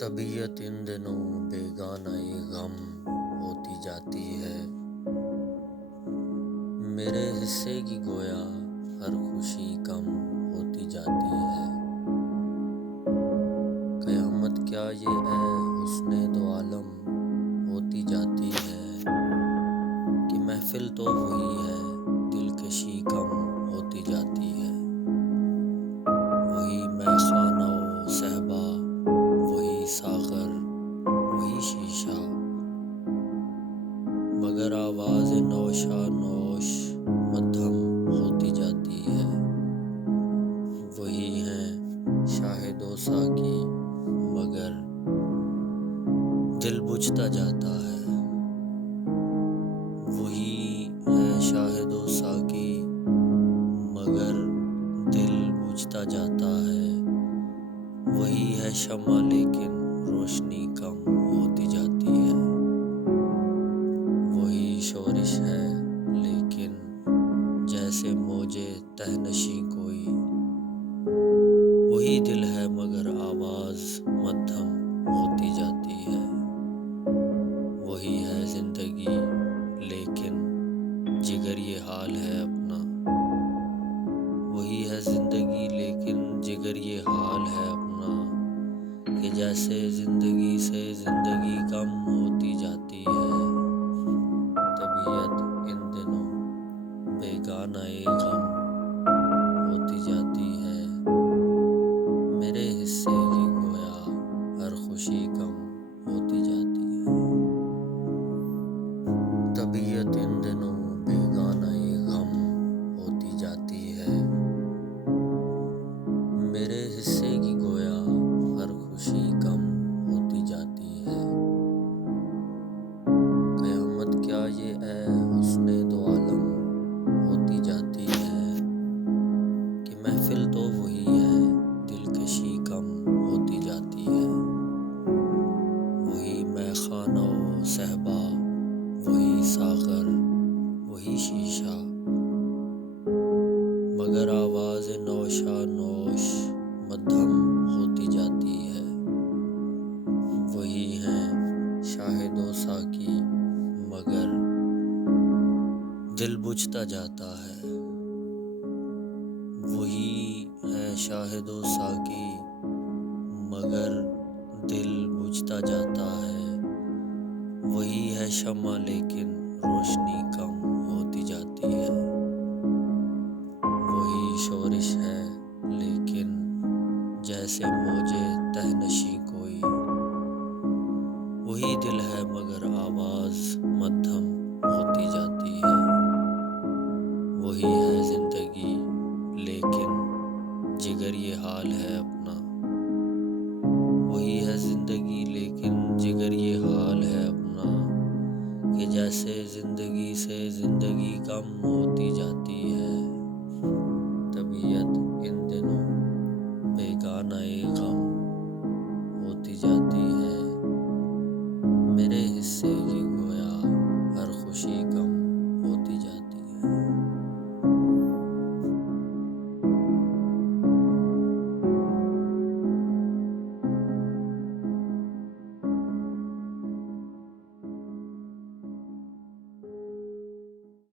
तबीयत इन दिनों बेगाना ये गम होती जाती है। मेरे हिस्से की गोया हर खुशी कम होती जाती है। कयामत क्या ये है हुस्ने दो आलम होती जाती है कि महफिल तो वही है दिलकशी कम होती जाती है। वही मैं खाना ओ सहबा, वही सागर, वही शीशा, मगर आवाज़ नौशा नौश मध्यम होती जाती है। वही है शाहिदो साकी, मगर दिल बुझता जाता है। वही है शाहिदो साकी, मगर दिल बुझता जाता है। वही है शम्मा लेकिन रोशनी कम होती जाती है। वही शोरिश है लेकिन जैसे मौजे तहनशी कोई। वही दिल है मगर आवाज़ मध्यम होती जाती है। वही है जिंदगी लेकिन जिगर ये हाल है अपना। वही है जिंदगी लेकिन जिगर ये हाल है अपना कि जैसे जिंदगी से जिंदगी कम होती जाती है। तबीयत इन दिनों बेगाना ये गम होती जाती है। मेरे हिस्से की गोया हर खुशी कम होती जाती है। तबीयत इन दिनों बेगाना ये गम होती जाती है। मेरे हिस्से की गोया हर खुशी कम होती जाती है। कयामत क्या ये है हुस्ने दो आलम होती जाती है कि महफिल तो वही है दिलकशी कम होती जाती है। वही मैं खाना ओ सहबा, वही सागर, वही शीशा, मगर आवाज़ नौशा नौश मध्यम होती जाती है। वही है शाहिदो साकी, मगर दिल बुझता जाता है। वही है शाहिदो साकी, मगर दिल बुझता जाता है। वही है शम्मा लेकिन रोशनी कम होती जाती है। वही शोरिश है लेकिन जैसे मौजे तहनशी कोई। वही दिल है मगर आवाज़ मध्यम होती जाती है। वही है जिंदगी लेकिन जिगर ये हाल है अपना।